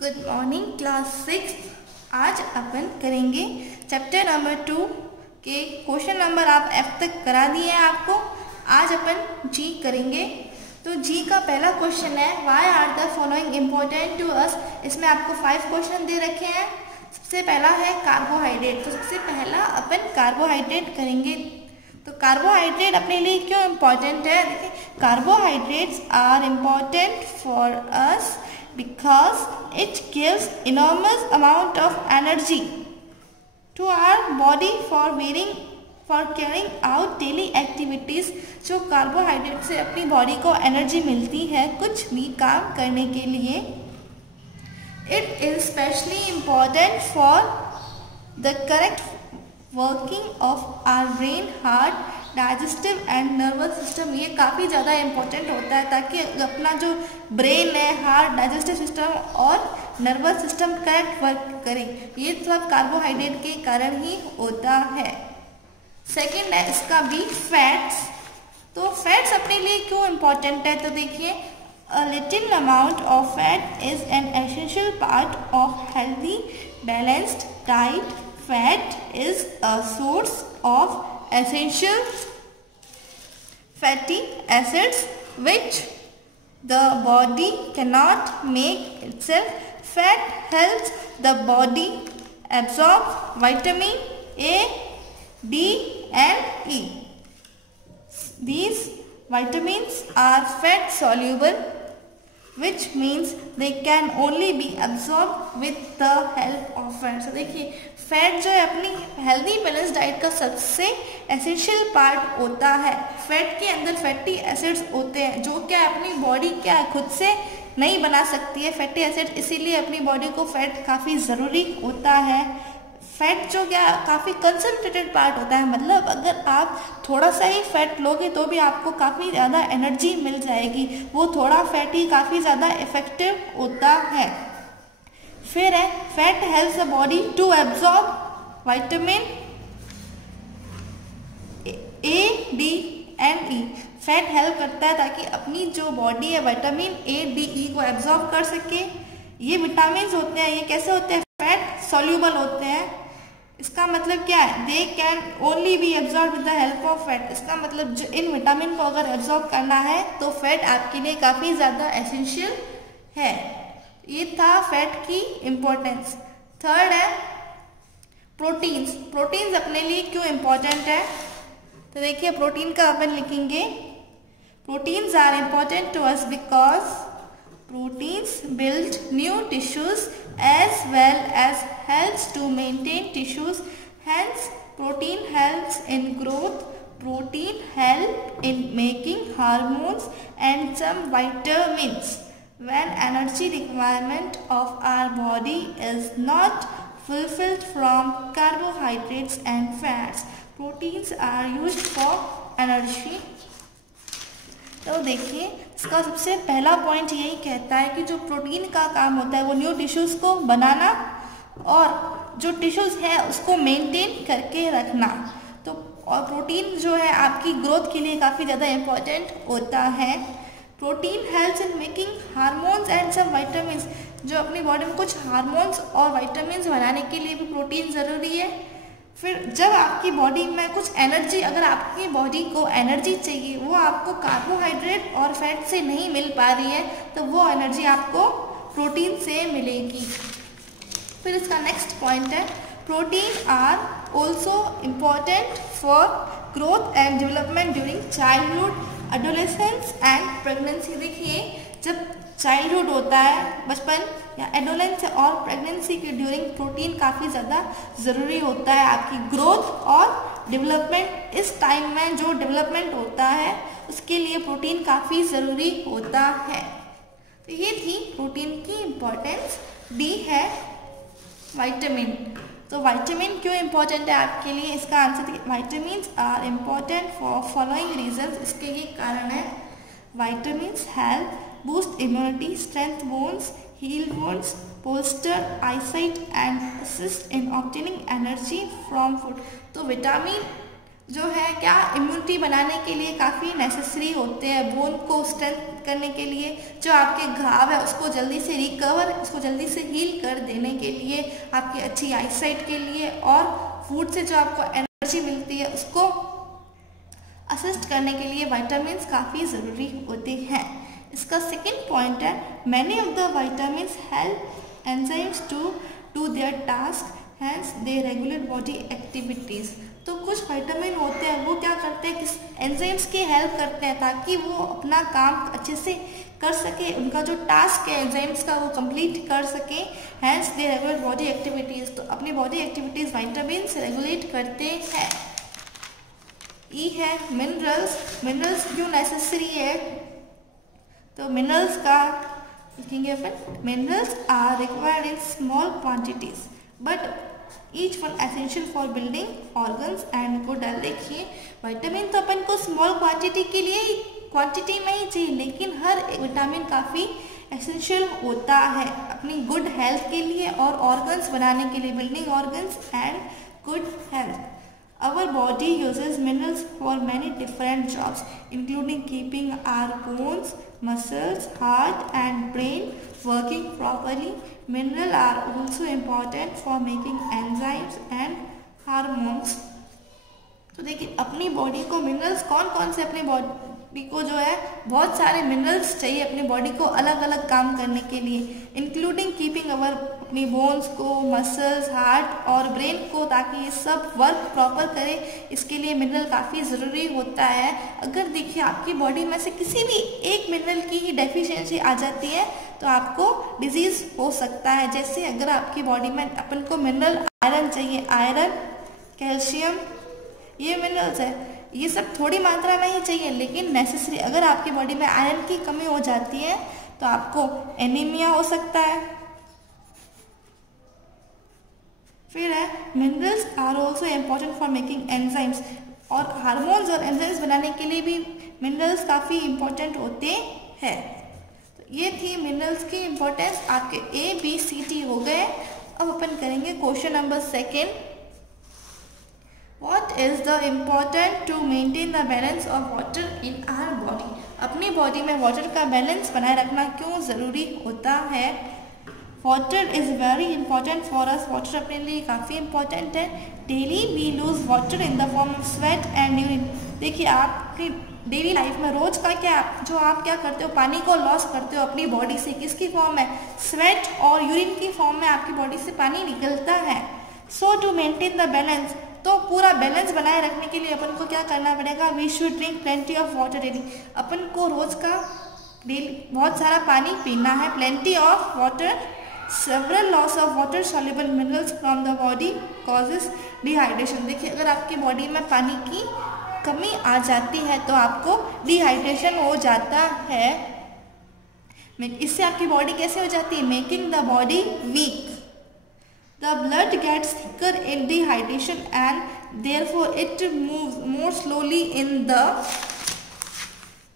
Good morning class 6। आज अपन करेंगे chapter number 2 के क्वेश्चन नंबर आप F तक करा दिए हैं आपको। आज अपन जी करेंगे। तो जी का पहला क्वेश्चन है why are the following important to us. इसमें आपको 5 क्वेश्चन दे रखे हैं। सबसे पहला है कार्बोहाइड्रेट। तो सबसे पहला अपन कार्बोहाइड्रेट करेंगे। तो कार्बोहाइड्रेट अपने लिए क्यों इम्पोर्टेंट है? देखिए, carbohydrates are important for us because it gives enormous amount of energy to our body for carrying out daily activities। जो कार्बोहाइड्रेट से अपनी बॉडी को एनर्जी मिलती है कुछ भी काम करने के लिए। It is especially important for the correct working of our brain, heart, digestive and nervous system. ये काफ़ी ज़्यादा इम्पोर्टेंट होता है ताकि अपना जो ब्रेन है, हार्ट, डाइजेस्टिव सिस्टम और नर्वस सिस्टम करेक्ट वर्क करे। ये सब कार्बोहाइड्रेट के कारण ही होता है। सेकंड है इसका भी फैट्स। तो फैट्स अपने लिए क्यों इम्पोर्टेंट है? तो देखिए, a little amount of fat is an essential part of healthy balanced diet. Fat is a source of essential fatty acids which the body cannot make itself. Fat helps the body absorb vitamin A, D and E. These vitamins are fat soluble, which means they can only be absorbed with the help of fat। so देखिए, fat जो है अपनी healthy balance diet का सबसे essential part होता है। Fat के अंदर फैटी एसिड्स होते हैं जो क्या अपनी बॉडी क्या खुद से नहीं बना सकती है फैटी एसिड, इसीलिए अपनी बॉडी को फैट काफ़ी ज़रूरी होता है। फैट जो क्या काफ़ी कंसंट्रेटेड पार्ट होता है, मतलब अगर आप थोड़ा सा ही फैट लोगे तो भी आपको काफ़ी ज़्यादा एनर्जी मिल जाएगी। वो थोड़ा फैट ही काफ़ी ज़्यादा इफेक्टिव होता है। फिर है fat helps the body to absorb vitamin A, D and E. Fat help करता है ताकि अपनी जो बॉडी है विटामिन ए, डी, ई को एब्जॉर्ब कर सके। ये विटामिन होते हैं, ये कैसे होते हैं? फैट सॉल्यूबल होते हैं। इसका मतलब क्या है? They can only be absorb with the help of fat. इसका मतलब जो इन विटामिन को अगर एब्जॉर्ब करना है तो फैट आपके लिए काफ़ी ज़्यादा एसेंशियल है। ये था फैट की इम्पोर्टेंस। थर्ड है प्रोटीन्स। प्रोटीन्स अपने लिए क्यों इम्पोर्टेंट है? तो देखिए, प्रोटीन का अपन लिखेंगे proteins are important to us because proteins build new tissues as well as helps to maintain tissues. Hence protein helps in growth. Protein help in making hormones and some vitamins when energy requirement of our body is not fulfilled from carbohydrates and fats. Proteins are used for energy. तो देखिए, इसका सबसे पहला point यही कहता है कि जो प्रोटीन का काम होता है वो न्यू टिश्यूज़ को बनाना और जो टिश्यूज़ है उसको मेंटेन करके रखना। तो और प्रोटीन जो है आपकी ग्रोथ के लिए काफ़ी ज़्यादा इम्पोर्टेंट होता है। Protein helps in making hormones and some vitamins. जो अपनी बॉडी में कुछ हार्मोन्स और विटामिन्स बनाने के लिए भी प्रोटीन ज़रूरी है। फिर जब आपकी बॉडी में कुछ एनर्जी, अगर आपकी बॉडी को एनर्जी चाहिए वो आपको कार्बोहाइड्रेट और फैट से नहीं मिल पा रही है तो वो एनर्जी आपको प्रोटीन से मिलेगी। फिर इसका नेक्स्ट पॉइंट है protein are also important for growth and development during childhood, adolescence and pregnancy. देखिए, जब चाइल्डहुड होता है, बचपन या एडोलेंस और प्रेगनेंसी के ड्यूरिंग प्रोटीन काफ़ी ज़्यादा ज़रूरी होता है आपकी ग्रोथ और डेवलपमेंट। इस टाइम में जो डेवलपमेंट होता है उसके लिए प्रोटीन काफ़ी ज़रूरी होता है। तो ये थी प्रोटीन की इम्पोर्टेंस। डी है विटामिन। तो विटामिन क्यों इम्पोर्टेंट है आपके लिए? इसका आंसर देखिए, vitamins are important for following reasons. इसके ये कारण है vitamins help boost immunity, strengthen bones, heal wounds, bolster eyesight and assist in obtaining energy from food। तो विटामिन जो है क्या इम्यूनिटी बनाने के लिए काफ़ी नेसेसरी होते हैं, बोन को स्ट्रेंथ करने के लिए, जो आपके घाव है उसको जल्दी से रिकवर, उसको जल्दी से हील कर देने के लिए, आपकी अच्छी आईसाइट के लिए, और फूड से जो आपको एनर्जी मिलती है उसको असिस्ट करने के लिए विटामिन्स काफ़ी ज़रूरी होते हैं। इसका सेकंड पॉइंट है, many of the vitamins help enzymes to do their task, hence they regulate body activities. तो कुछ विटामिन होते हैं वो क्या करते हैं, किस एंजाइम्स की हेल्प करते हैं ताकि वो अपना काम अच्छे से कर सके, उनका जो टास्क है एंजाइम्स का वो कंप्लीट कर सके। Hence they regulate body activities, तो अपनी बॉडी एक्टिविटीज़ विटामिन्स रेगुलेट करते हैं। ई है मिनरल्स। मिनरल्स क्यों नेसेसरी है, तो मिनरल्स का लिखेंगे अपन, minerals are required in small quantities but each one essential for building organs and good health. देखिए विटामिन तो अपन को स्मॉल क्वांटिटी के लिए क्वांटिटी में ही चाहिए, लेकिन हर विटामिन काफ़ी एसेंशियल होता है अपनी गुड हेल्थ के लिए और ऑर्गन्स बनाने के लिए, building organs and good health. Our body uses minerals for many different jobs, including keeping our bones, muscles, heart, and brain working properly. Minerals are also important for making enzymes and hormones. तो देखिए अपनी body को minerals कौन कौन से, अपनी body को जो है बहुत सारे मिनरल्स चाहिए अपनी बॉडी को अलग अलग काम करने के लिए, इंक्लूडिंग कीपिंग अवर अपनी बोन्स को, मसल्स, हार्ट और ब्रेन को, ताकि ये सब वर्क प्रॉपर करे। इसके लिए मिनरल काफ़ी ज़रूरी होता है। अगर देखिए आपकी बॉडी में से किसी भी एक मिनरल की ही डेफिशिएंसी आ जाती है तो आपको डिजीज़ हो सकता है। जैसे अगर आपकी बॉडी में अपन को मिनरल आयरन चाहिए, आयरन, कैल्शियम, ये मिनरल्स है, ये सब थोड़ी मात्रा में ही चाहिए लेकिन नेसेसरी। अगर आपकी बॉडी में आयरन की कमी हो जाती है तो आपको एनीमिया हो सकता है। फिर है minerals are also important for making enzymes, और हार्मोन्स और एंजाइम्स बनाने के लिए भी मिनरल्स काफ़ी इम्पोर्टेंट होते हैं। तो ये थी मिनरल्स की इम्पोर्टेंस। आपके ABCD हो गए। अब अपन करेंगे question number 2। What is the important to maintain the balance of water in our body? अपनी बॉडी में वाटर का बैलेंस बनाए रखना क्यों ज़रूरी होता है? Water is very important for us. Water अपने लिए काफ़ी इंपॉर्टेंट है। Daily we lose water in the form of sweat and urine. देखिए आपकी डेली लाइफ में रोज़ का जो आप क्या करते हो, पानी को लॉस करते हो अपनी बॉडी से। किसकी फॉर्म में? स्वेट और यूरिन की फॉर्म में आपकी बॉडी से पानी निकलता है। सो टू मेंटेन द बैलेंस, तो पूरा बैलेंस बनाए रखने के लिए अपन को क्या करना पड़ेगा? We should drink plenty of water daily. अपन को रोज का डेली बहुत सारा पानी पीना है। Plenty of water. Several loss of water soluble minerals from the body causes dehydration. देखिए अगर आपकी बॉडी में पानी की कमी आ जाती है तो आपको डिहाइड्रेशन हो जाता है। इससे आपकी बॉडी कैसे हो जाती है? Making the body weak. The blood gets thicker in dehydration and therefore it moves more slowly in the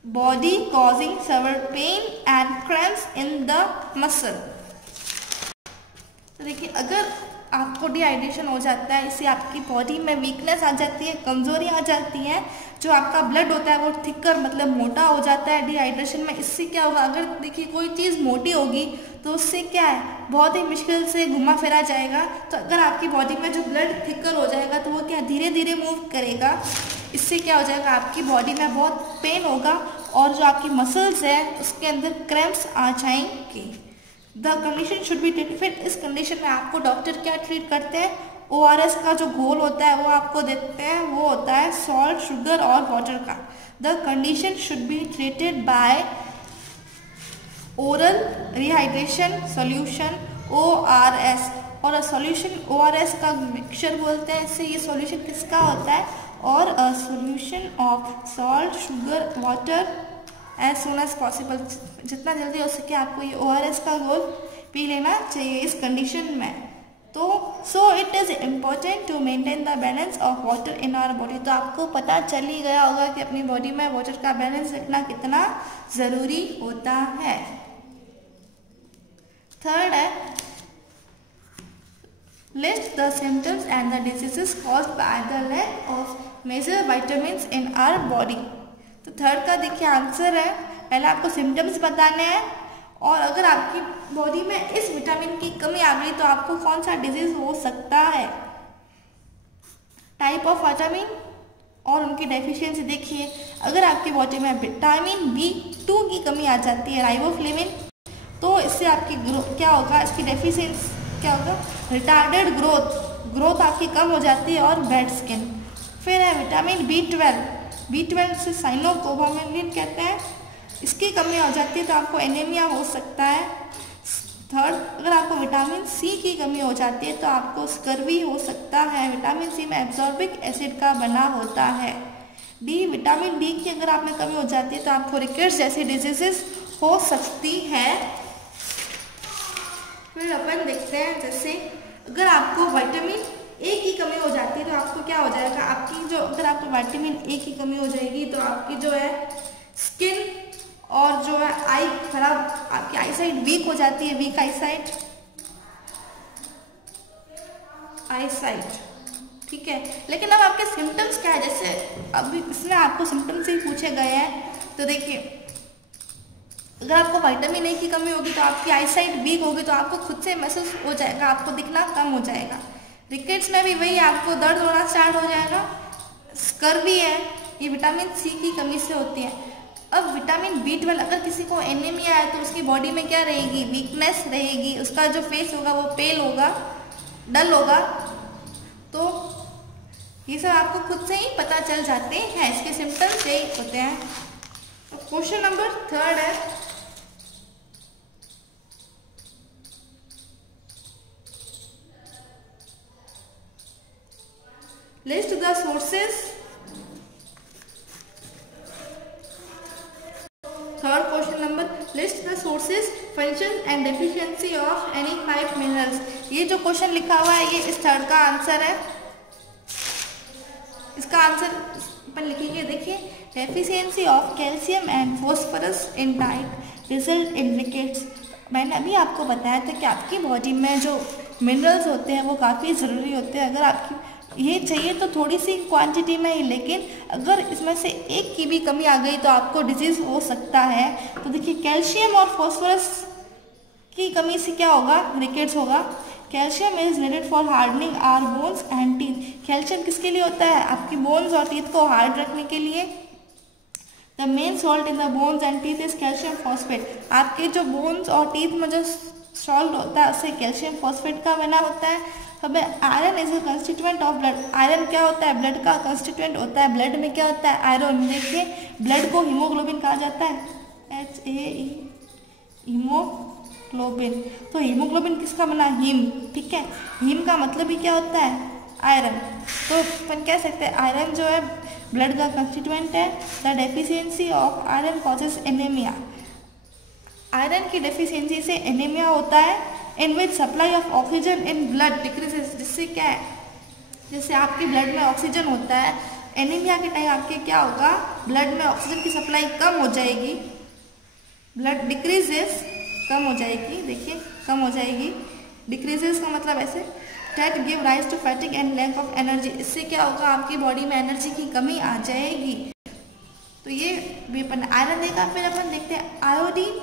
body, causing severe pain and cramps in the muscle. तो देखिए अगर आपको डिहाइड्रेशन हो जाता है, इससे आपकी बॉडी में वीकनेस आ जाती है, कमजोरी आ जाती है। जो आपका ब्लड होता है वो थिकर मतलब मोटा हो जाता है डिहाइड्रेशन में। इससे क्या होगा? अगर देखिए कोई चीज़ मोटी होगी तो उससे क्या है, बहुत ही मुश्किल से घुमा फिरा जाएगा। तो अगर आपकी बॉडी में जो ब्लड थिकर हो जाएगा तो वो क्या धीरे धीरे मूव करेगा। इससे क्या हो जाएगा? आपकी बॉडी में बहुत पेन होगा और जो आपकी मसल्स है उसके अंदर क्रैम्प्स आ जाएंगे। The condition should be treated. फिर इस कंडीशन में आपको डॉक्टर क्या ट्रीट करते हैं? ORS का जो घोल होता है वो आपको देते हैं, वो होता है सॉल्ट, शुगर और वाटर का। The condition should be treated by oral rehydration solution ORS, और सॉल्यूशन ORS का मिक्सचर बोलते हैं। इससे ये सॉल्यूशन किसका होता है? और solution of salt, sugar, water as soon as possible. जितना जल्दी हो सके आपको ये ORS का घोल पी लेना चाहिए इस कंडीशन में। तो so it is important to maintain the balance of water in our body. तो आपको पता चल ही गया होगा कि अपनी बॉडी में वाटर का बैलेंस रखना कितना ज़रूरी होता है। थर्ड है list the symptoms and the diseases caused by the lack of major vitamins in our body. तो थर्ड का देखिए आंसर है पहले आपको सिम्टम्स बताने हैं, और अगर आपकी बॉडी में इस विटामिन की कमी आ गई तो आपको कौन सा डिजीज हो सकता है। टाइप ऑफ विटामिन और उनकी डेफिशिएंसी देखिए। अगर आपकी बॉडी में विटामिन B2 की कमी आ जाती है, राइबोफ्लेविन, तो इससे आपकी क्या होगा, इसकी डेफिशिएंसी क्या होगा, रिटार्डेड ग्रोथ आपकी कम हो जाती है और बैड स्किन। फिर है विटामिन B12 से साइनोकोबालामिन कहते हैं, इसकी कमी हो जाती है तो आपको एनीमिया हो सकता है। थर्ड, अगर आपको विटामिन C की कमी हो जाती है तो आपको स्कर्वी हो सकता है। विटामिन C में एब्जॉर्बिक एसिड का बना होता है। विटामिन D की अगर आप में कमी हो जाती है तो आपको रिकेट्स जैसी डिजीजेस हो सकती है। फिर अपन देखते हैं, जैसे अगर आपको विटामिन A की कमी हो जाती है तो आपको क्या हो जाएगा, आपकी जो अगर आपको विटामिन A की कमी हो जाएगी तो आपकी जो है स्किन और जो है आई खराब, आपकी आई साइट वीक हो जाती है, वीक आई साइट, ठीक है। लेकिन अब आपके सिम्टम्स क्या है, जैसे अभी इसमें आपको सिम्टम्स ही पूछे गए हैं, तो देखिए अगर आपको विटामिन A की कमी होगी तो आपकी आई साइट वीक होगी, तो आपको खुद से महसूस हो जाएगा, आपको दिखना कम हो जाएगा। रिकेट्स में भी वही, आपको दर्द होना स्टार्ट हो जाएगा। स्कर्वी है, ये विटामिन C की कमी से होती है। अब विटामिन B12, अगर किसी को एनीमिया है तो उसकी बॉडी में क्या रहेगी, वीकनेस रहेगी, उसका जो फेस होगा वो पेल होगा, डल होगा। तो ये सब आपको खुद से ही पता चल जाते हैं, इसके सिम्टम्स यही होते हैं। तो क्वेश्चन नंबर 3 है, list the sources. Third question number, list the sources, function and deficiency of any 5 minerals. ये जो क्वेश्चन लिखा हुआ है ये इस थर्ड का आंसर है। इसका आंसर अपन लिखेंगे, देखिए, deficiency of calcium and phosphorus in diet result in rickets. मैंने अभी आपको बताया था कि आपकी बॉडी में जो मिनरल्स होते हैं वो काफ़ी ज़रूरी होते हैं। अगर आपकी ये चाहिए तो थोड़ी सी क्वांटिटी में ही, लेकिन अगर इसमें से एक की भी कमी आ गई तो आपको डिजीज हो सकता है। तो देखिए, कैल्शियम और फॉस्फोरस की कमी से क्या होगा, रिकेट्स होगा। Calcium is needed for hardening our bones and teeth. Calcium किसके लिए होता है, आपकी बोन्स और टीथ को हार्ड रखने के लिए। The main salt in the bones and teeth is calcium phosphate. आपके जो बोन्स और टीथ में जो सॉल्ट होता है उससे कैल्शियम फॉस्फेट का बना होता है। हमें iron is a constituent of blood. Iron क्या होता है, ब्लड का कंस्टिट्यूएंट होता है। ब्लड में क्या होता है, आयरन। देखिए, ब्लड को हीमोग्लोबिन कहा जाता है, HAE, हीमोग्लोबिन। तो हीमोग्लोबिन किसका बना, हीम, ठीक है। हीम का मतलब ही क्या होता है, आयरन। तो अपन कह सकते हैं आयरन जो है ब्लड का कंस्टिट्यूएंट है। The deficiency of iron causes anaemia. Iron की डेफिशिएंसी से एनीमिया होता है। In which supply of oxygen in blood decreases. जिससे क्या है, जैसे आपके ब्लड में ऑक्सीजन होता है, एनीमिया के टाइम आपके क्या होगा, ब्लड में ऑक्सीजन की सप्लाई कम हो जाएगी, ब्लड डिक्रीजेस, कम हो जाएगी। देखिए, कम हो जाएगी। डिक्रीजेस का मतलब ऐसे, that give rise to fatigue and lack of energy. इससे क्या होगा, आपकी बॉडी में एनर्जी की कमी आ जाएगी। तो ये भी अपन आयरन देगा। फिर अपन देखते हैं iodine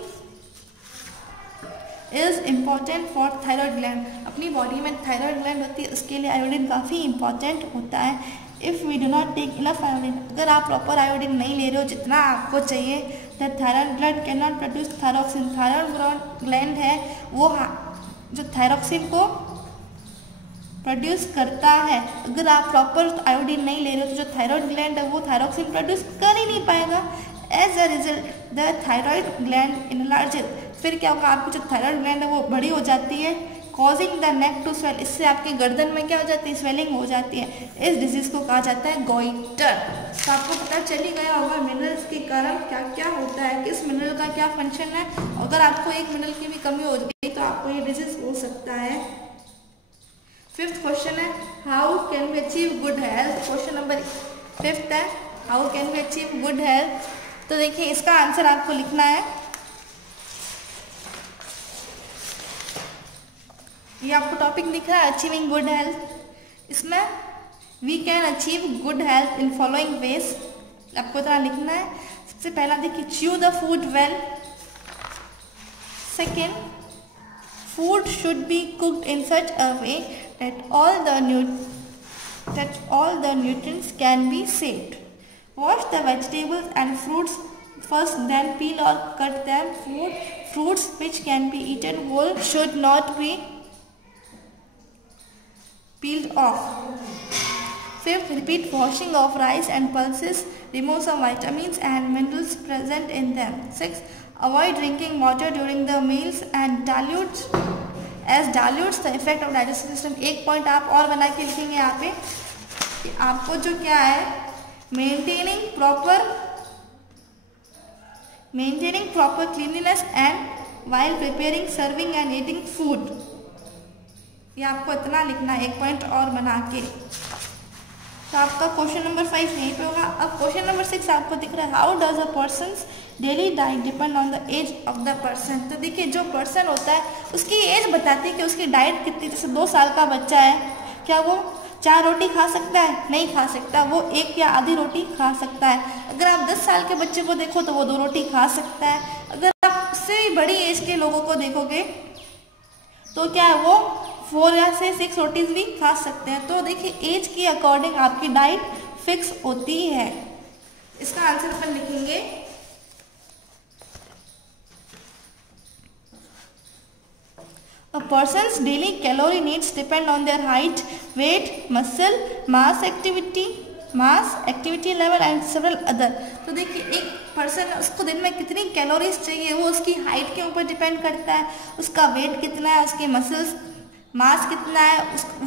is important for thyroid gland. अपनी बॉडी में थायराइड ग्लैंड होती है, उसके लिए आयोडीन काफ़ी इंपॉर्टेंट होता है। If we do not take enough iodine, अगर आप प्रॉपर आयोडीन नहीं ले रहे हो जितना आपको चाहिए, the thyroid gland can not produce thyroxine. Thyroid gland है वो जो थायरोक्सिन को प्रोड्यूस करता है। अगर आप प्रॉपर आयोडीन नहीं ले रहे हो तो जो थायराइड ग्लैंड है वो थायरोक्सिन प्रोड्यूस कर ही नहीं पाएगा। As a result the thyroid gland enlarges. फिर क्या होगा, आपकी जो थायराइड ग्लैंड है वो बड़ी हो जाती है। Causing the neck to swell, इससे आपके गर्दन में क्या हो जाती है, स्वेलिंग हो जाती है। इस डिजीज को कहा जाता है गोइटर। तो आपको पता चल ही गया होगा मिनरल्स के कारण क्या क्या होता है, किस मिनरल का क्या फंक्शन है। अगर आपको एक मिनरल की भी कमी हो गई तो आपको ये डिजीज हो सकता है। फिफ्थ क्वेश्चन है, how can we achieve good health. Question number 5 है, how can we achieve good health. तो देखिए, इसका आंसर आपको लिखना है। ये आपको टॉपिक दिख रहा है, अचीविंग गुड हेल्थ। इसमें we can achieve good health in following ways, आपको इतना लिखना है। से पहला देखिए, chew the food well. Second, food should be cooked in such a way that all the nutrients can be saved. Wash the vegetables and fruits first, then peel or cut them. Fruits which can be eaten whole should not be peeled off. Fifth, repeat washing of rice and pulses. Remove some vitamins and minerals present in them. Sixth, avoid drinking water during the meals and dilutes the effect of digestive system. एक point आप और बना के लिखेंगे यहाँ पे कि आपको जो क्या है, maintaining proper cleanliness and while preparing, serving and eating food. ये आपको इतना लिखना है, एक पॉइंट और बना के। तो आपका क्वेश्चन नंबर 5 यहीं पे होगा। अब क्वेश्चन नंबर 6 आपको दिख रहा है, how does a person's daily diet depend on the age of the person. तो देखिए, जो पर्सन होता है उसकी एज बताती है कि उसकी डाइट कितनी। जैसे 2 साल का बच्चा है, क्या वो 4 रोटी खा सकता है? नहीं खा सकता, वो 1 या आधी रोटी खा सकता है। अगर आप 10 साल के बच्चे को देखो तो वो 2 रोटी खा सकता है। अगर आप उससे भी बड़ी एज के लोगों को देखोगे तो क्या है, वो 4 या से 6 रोटीज भी खा सकते हैं। तो देखिए, एज के अकॉर्डिंग आपकी डाइट फिक्स होती है। इसका आंसर अपन लिखेंगे, a person's daily calorie needs depend on their height, weight, muscle mass, activity level and several other। तो देखिए, एक पर्सन उसको दिन में कितनी कैलोरीज चाहिए वो उसकी हाइट के ऊपर डिपेंड करता है, उसका वेट कितना है, उसके मसल्स मास कितना है,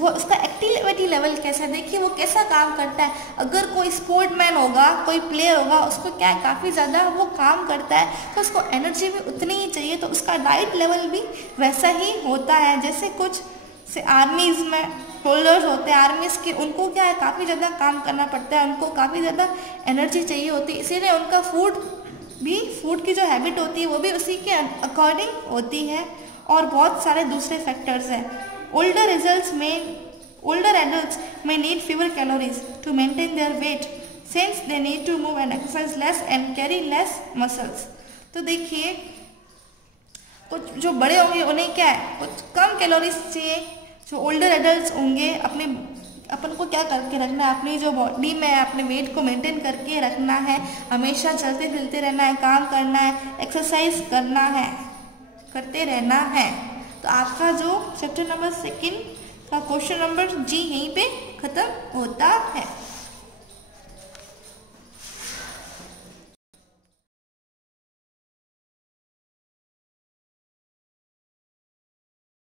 उसका एक्टिविटी लेवल कैसा है। देखिए, वो कैसा काम करता है। अगर कोई स्पोर्टमैन होगा, कोई प्लेयर होगा, उसको क्या है, काफ़ी ज़्यादा वो काम करता है तो उसको एनर्जी भी उतनी ही चाहिए, तो उसका डाइट लेवल भी वैसा ही होता है। जैसे कुछ से आर्मीज़ में होल्डर्स होते हैं, आर्मीज़ के, उनको क्या है, काफ़ी ज़्यादा काम करना पड़ता है, उनको काफ़ी ज़्यादा एनर्जी चाहिए होती है, इसीलिए उनका फूड की जो हैबिट होती है वो भी उसी के अकॉर्डिंग होती है। और बहुत सारे दूसरे फैक्टर्स हैं। Older adults may need fewer calories to maintain their weight since they need to move and exercise less and carry less muscles। तो देखिए, कुछ जो बड़े होंगे उन्हें क्या है, कुछ कम कैलोरीज चाहिए। जो ओल्डर एडल्ट्स होंगे, अपन को क्या करके रखना है, अपनी जो बॉडी में अपने वेट को मेंटेन करके रखना है, हमेशा चलते फिरते रहना है, काम करना है, एक्सरसाइज करते रहना है। तो आपका जो चैप्टर नंबर 2 का क्वेश्चन नंबर जी यहीं पे खत्म होता है।